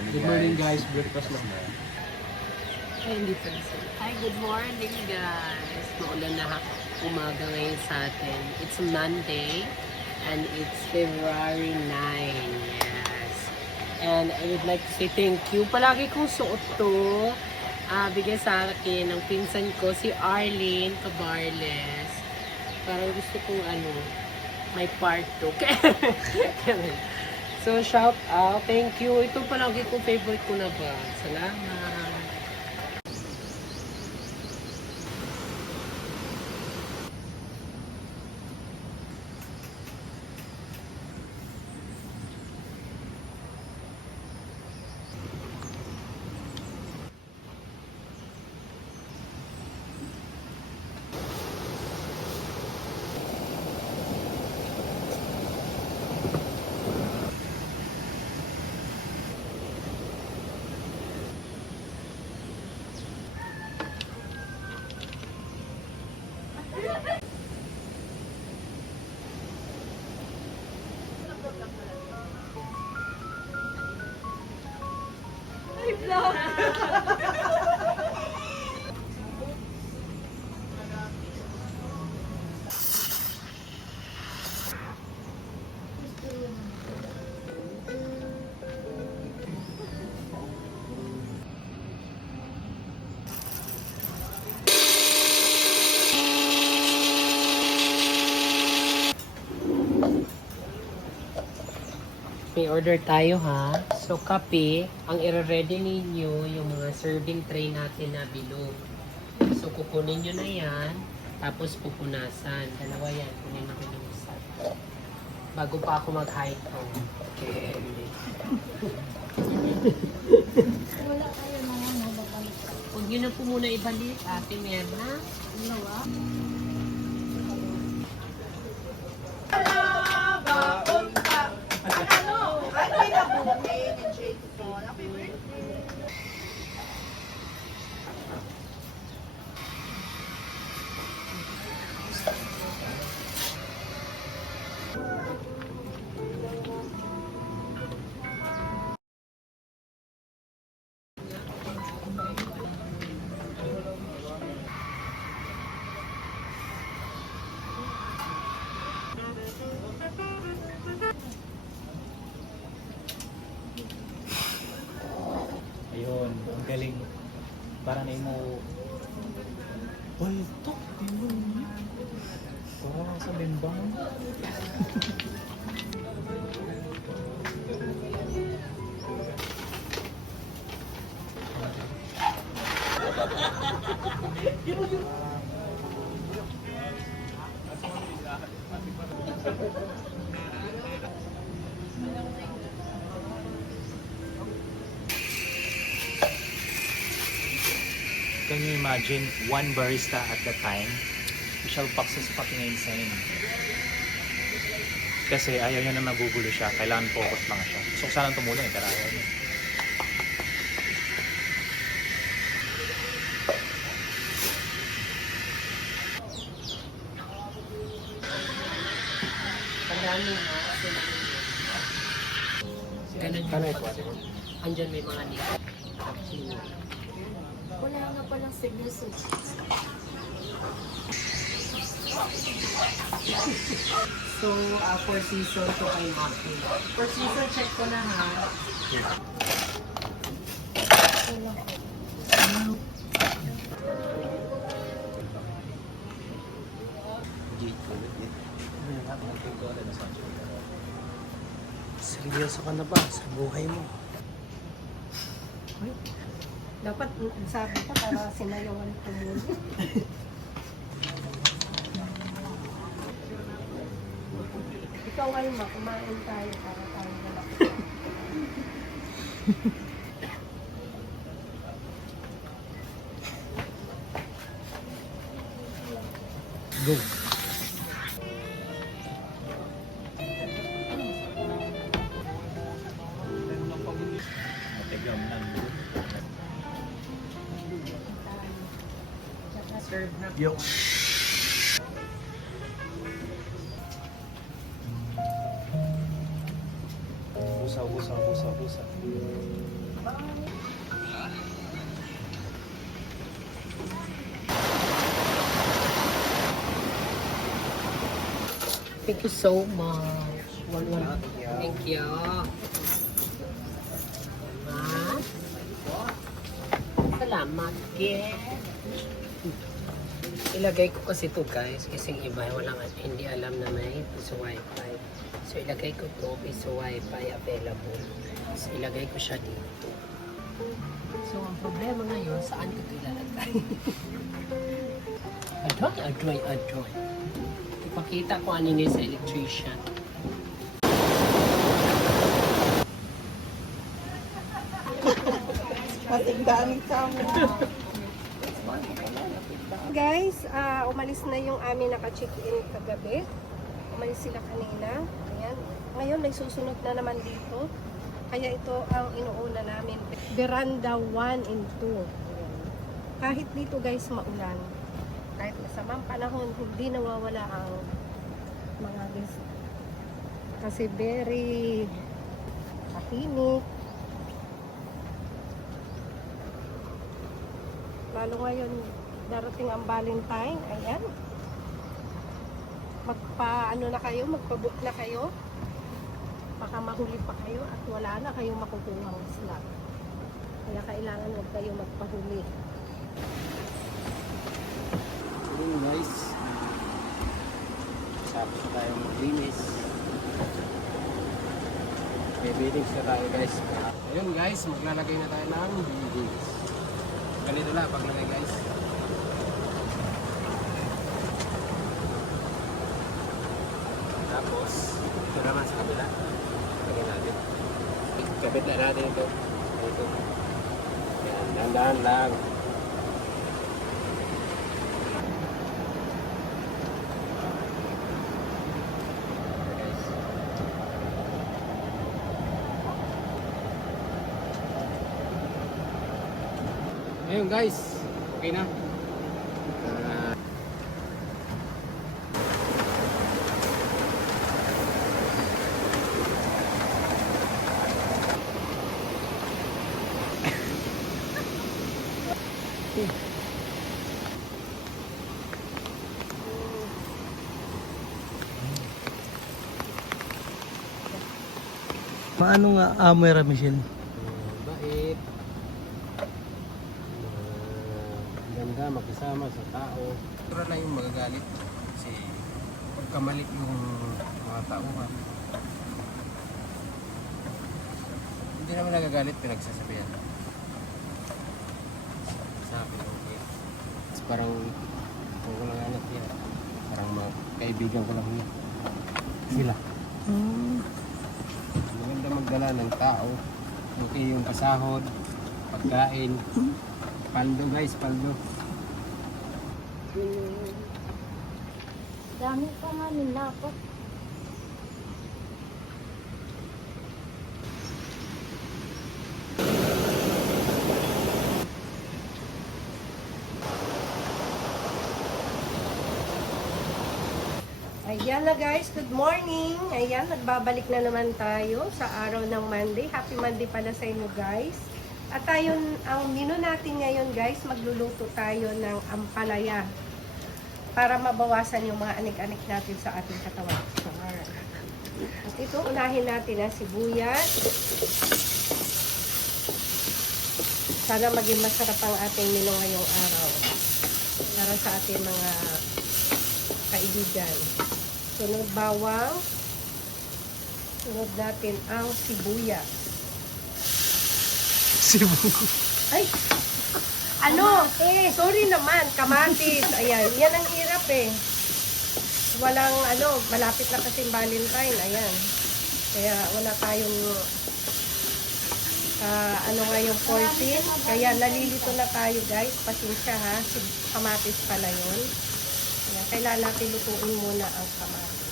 Good morning guys, breakfast na. Ay, hindi pa rin sila. Hi, good morning guys. Maulan na umaga ngayon sa atin. It's Monday and it's February 9. Yes. And I would like to say thank you. Palagi kong suot to. Bigay sa akin ng pinsan ko, si Arlene Cabarles. Parang gusto kong may part 2. So, shout out. Thank you. Ito palagi kong favorite ko na ba. Salamat. May order tayo ha. So, kape, ang i-ready ninyo yung mga serving tray natin na bilog. So, kukunin nyo na yan. Tapos, pupunasan. Dalawa yan. Kunin na pinunasan. Bago pa ako mag-high tone. Okay. Wala tayo mga mababalik. Huwag nyo na po muna ibalik. Ate Merna. Dalawa. Ayun, ang galing. Para na mo. Tok, tingnan mo. Para sa bimbang. Can you imagine one barista at the time? Michelle Fox is fucking insane. Kasi ayaw niya na magugulo siya. Kailangan focus lang siya. So sana tumulong pero ayaw niya. Tandaan nyo ha. Ganun yun. Andyan may mga nito. Wala nga palang signal sa So, for season to kay Maki. For season, check ko na ha. Seryoso ka na ba sa buhay mo? dapat sabi ko para sinayawan ko muna. Ikaw Alma, kumain tayo para tayo lalaki. Go! Matigam lang. Serve na. Yo! Busa. Thank you so much. Thank you. Salamat, Ken. Ilagay ko kasi to guys, kasi yung iba hindi alam na may piso wifi. So ilagay ko to piso wifi available. So ilagay ko siya dito. So ang problema ngayon, saan ko ito ilalagay? Adoy. Ipakita ko ano yun sa electrician. Guys, umalis na yung amin naka-check-in kagabi. Umalis sila kanina. Ayan. Ngayon may susunod na naman dito. Kaya ito ang inuuna namin. Veranda 1 and 2. Ayan. Kahit dito guys maulan. Kahit masamang panahon, hindi nawawala ang mga guys. Kasi very tahimik. Lalo ngayon, darating ang Valentine. Ayan. Magpa-ano na kayo, magpabook na kayo. Baka mahuli pa kayo at wala na kayong makukuha ng slot. Kaya kailangan huwag kayo magpahuli. Ayun guys. Sabi na tayo maglinis. May biddings na tayo guys. Ayun guys, maglalagay na tayo ng biddings. Ganito lang paglagay guys. Tapos, ito naman sa kabila. Lagyan natin. Kabit na natin ito. Ito. Yan, dahan-dahan lang. Ayun guys, okay na. Paano nga Amera Michelle? Bait. Ganda magkasama sa tao. Pero lang yung magagalit kasi pagkamalit yung mga tauhan. Hindi naman nagagalit, pinagsasabihan. Sa akin, okay. It's parang kung ko lang anak niya. Parang mga kaibigan ko lang niya. Sila. Maganda magdala ng tao. Okay yung pasahod, pagkain. Paldo guys, paldo. Dami pa nga nila po. Ayan na guys, good morning. Ayan, nagbabalik na naman tayo sa araw ng Monday. Happy Monday pala sa inyo guys. At tayo, ang menu natin ngayon guys, magluluto tayo ng ampalaya para mabawasan yung mga anik-anik natin sa ating katawan. At ito, unahin natin ang sibuyas. Sana maging masarap ang ating menu ngayong araw para sa ating mga kaibigan. Sunod bawang. Sunod natin ang sibuyas. Ay! Ano? Sorry naman, kamatis. Ayan, yan ang hirap eh. Walang malapit na kasi Valentine. Ayan. Kaya wala tayong ngayong 14. Kaya nalilito na tayo guys. Pasensya ha. Kamatis pala yun. Ayan, kailangan natin lutuin muna ang kamatis.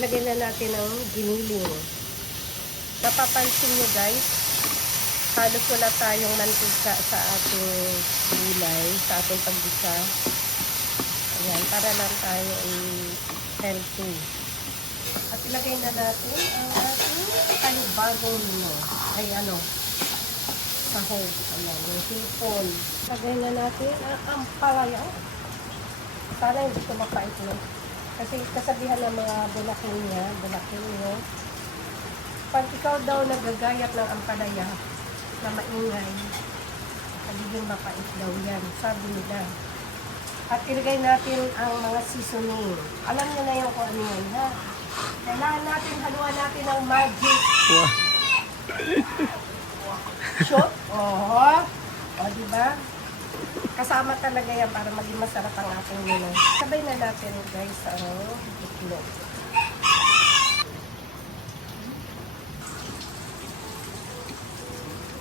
Ilagay na natin ang giniling. Napapansin nyo guys, halos wala tayong mantika sa ating gulay, sa ating paggisa. Ayan, para lang tayo healthy. At ilagay na natin ang ating panibagong sahog. Ayan, yung hipon. Ilagay na natin ang ampalaya. Sana hindi ito mapait no. Kasi kasabihan ng mga Bulakenyo, pag ikaw daw nagagayat ng ampalaya na maingay, magiging mapait daw yan, sabi nila. At ilagay natin ang mga seasoning. Alam niyo na yung kung ano yan, ha? Kailangan natin, haluan natin ng magic shot. O, diba? Kasama talaga yan para maging masarap ang ating nilong. Sabay na natin guys ang itlog.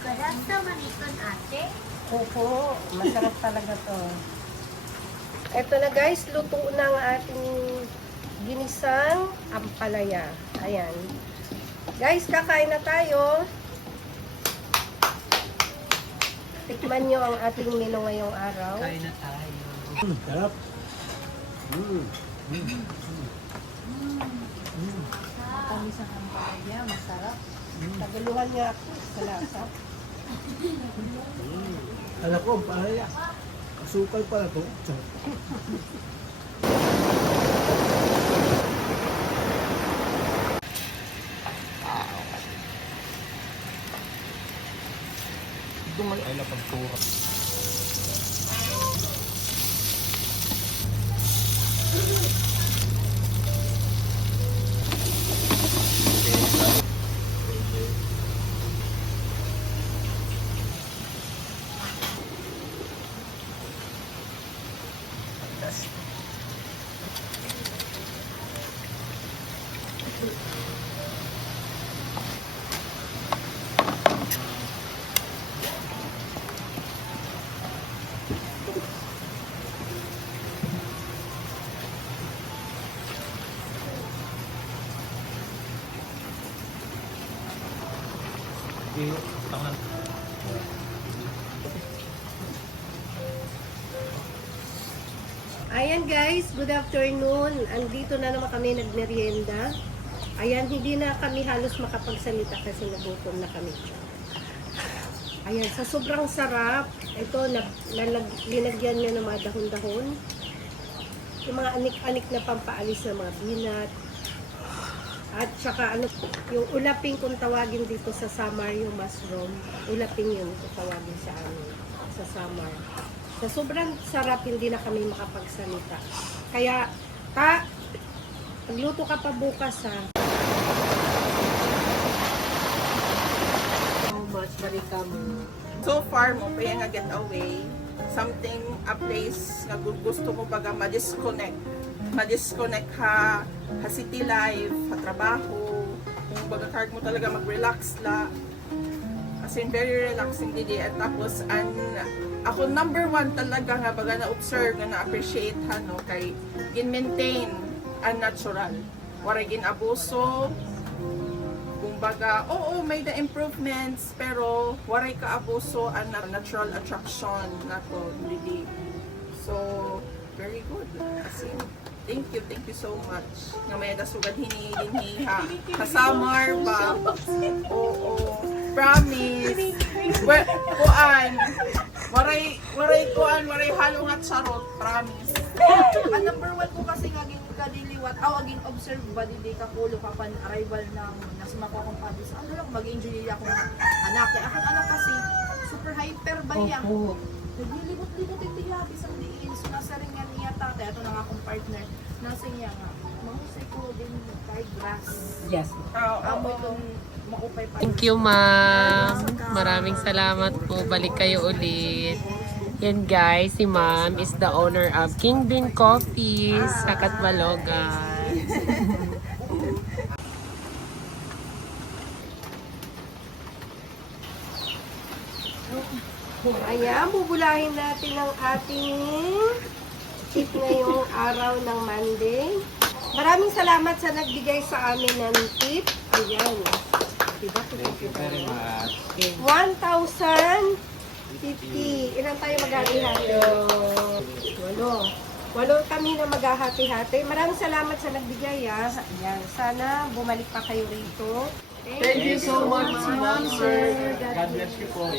Karas naman ito ate. Opo, masarap talaga to. Ito na guys, luto na ang ating ginisang ampalaya. Ayan. Guys, kakain na tayo. Tikman nyo ang ating menu ngayong araw. Kain na tayo. Sarap. Tamis ang ampalaya, masarap. Tagaluhan niya ako sa lasa. Alam ko, paraya. Asukal pala to. Ito nga ay napagtura. Tangan. Ayan guys, good afternoon. Andito na naman kami nagmerienda. Ayan, hindi na kami halos makapagsalita kasi nagutom na kami. Ayan, sa sobrang sarap, ito, linagyan niya ng mga dahon-dahon. Yung mga anik-anik na pampaalis ng mga binat. At saka ano, yung ulaping kung tawagin dito sa Samar, yung mushroom. Ulaping yun kung tawagin sa amin, sa Samar. Sa sobrang sarap, hindi na kami makapagsalita. Kaya, pagluto ka pa bukas ha. How much marika mo? So far mo pa nga getaway, something, a place nga gusto mo baga ma-disconnect ha city life, ha trabaho, kung baga card mo talaga mag-relax la. As in, very relaxing didi. At tapos, ako number one talaga nga baga na-observe, nga na-appreciate ha, no, kay gin-maintain ang natural. Waray gin-abuso, kumbaga, oo, may the improvements, pero waray ka-abuso ang natural attraction na to, didi. So, very good. As in, thank you so much. Nga may dasugad dinhi ha. Kasamar ba? Oo. Promise. Kuan. Waray halong at sarot. Promise. Ang number one ko kasi aging kadiliwat, aging observe ba di ka kulo ka pan arrival ng nasumako akong pabis. Ano lang mag-enjoy ako ng anak. Kaya akong anak kasi super hyper ba niya. Naglilibot-libot ito yung isang diin. So nasa rin nga niya tatay. Ito na nga akong partner. Nasa niya nga. Mahusay ko din kay grass. Yes. Amo itong maupay pa. Thank you, ma'am. Maraming salamat po. Balik kayo ulit. Yan guys, si ma'am is the owner of King Bean Coffee sa Catbalogan. Ayan, bubulahin natin ang ating tip ngayong araw ng Monday. Maraming salamat sa nagbigay sa amin ng tip. Ayan. Diba? Thank you very much. 1,050. Ilan tayo maghati-hati? 8 kami na maghahati-hati. Maraming salamat sa nagbigay. Ayan. Sana bumalik pa kayo rito. Thank you so much, ma'am, sir. God bless you po.